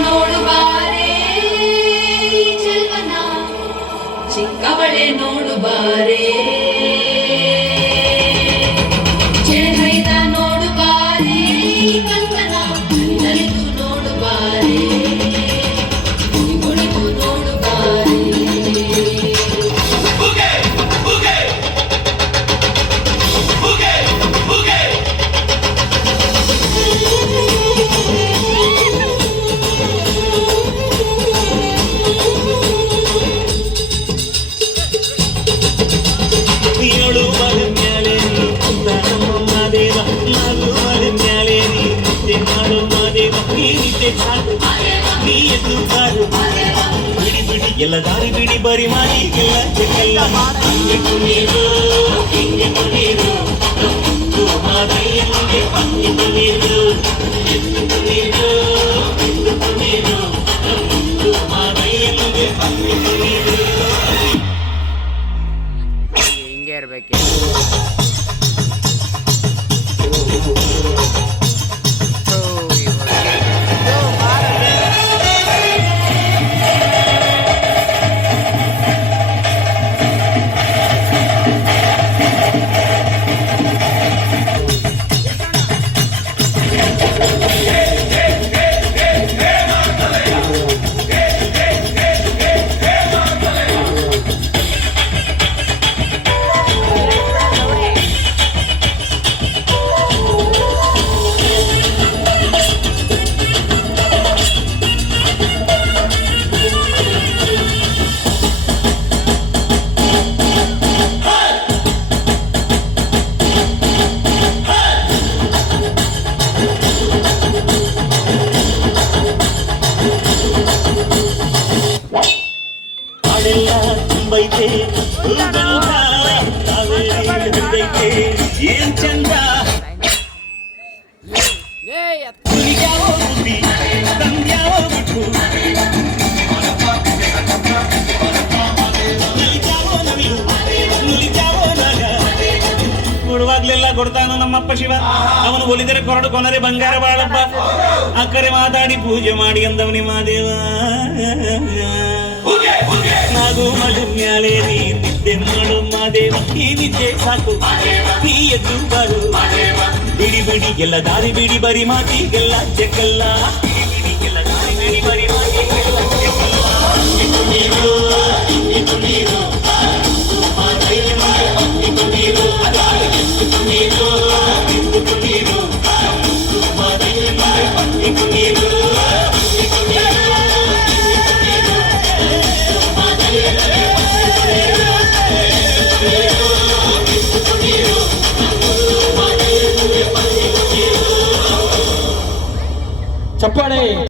ನೋಡು ಬಾರೆ ಚೆಲ್ವನ ಚಿಕ್ಕವಳೆ ನೋಡು ಬಾರೆ ಚೆನ್ನೈದ ನೋಡು ಬಾರೆ ಕಲ್ಪನ ನಲಿದು ನೋಡು ಬಾರೆ ಕುಣಿದು ನೋಡು ಬಾರೆ ಎಲ್ಲ ದಾರಿ ಬಿಡಿ ಬರಿ ಮಾಡಿ ಎಲ್ಲ ಚೆಕ್ಕಲ್ಲ ನೀರು ಹಿಂಗೆ ನೀರು ಮಾದೆಯಂಗೆ ಪಂಗಿತು ನೀರು ನೀರು ನೀರು ಮಾದೆಯಂಗೆ ಪಂಗಿತು ನೀರು ಹಿಂಗೆ ಇರ್ಬೇಕು ತುಂಬೈತೆ ಏನ್ ಚಂದ ಯಾವ ಬುದ್ಧಿ ತಂದ್ಯಾವ ಬಿಟ್ಟು ಕೊಡುವಾಗ್ಲೆಲ್ಲ ಕೊಡ್ತಾನು ನಮ್ಮಪ್ಪ ಶಿವ ಅವನು ಒಲಿದರೆ ಕೊರಡು ಕೊನರೆ ಬಂಗಾರ ಬಾಳಪ್ಪ ಅಕ್ಕರೆ ಮಾತಾಡಿ ಪೂಜೆ ಮಾಡಿ ಅಂದವನಿ ಮಾದೇವ ನಾಗು ಮಡು ಮ್ಯಾಲೆ ನೀ ನಿದ್ದೆ ಮಾಡು ಮಾದೇವ ಈ ನಿದ್ದೆ ಸಾಕು ನೀ ಎದ್ದು ಬಾರು ಬಿಡಿ ಬಿಡಿ ಎಲ್ಲ ದಾರಿ ಬಿಡಿ ಬರಿ ಮಾತಿಗೆಲ್ಲ ಚೆಕ್ಕಲ್ಲ ಬಿಡಿ ಎಲ್ಲ ದಾರಿ ಬಿಡಿ ಬರಿ ಮಾತಿಗೆಲ್ಲ ಚೆಕ್ಕಲ್ಲ ನೀರು ನೀರು ನೀರು ಚಪ್ಪಾಳೆ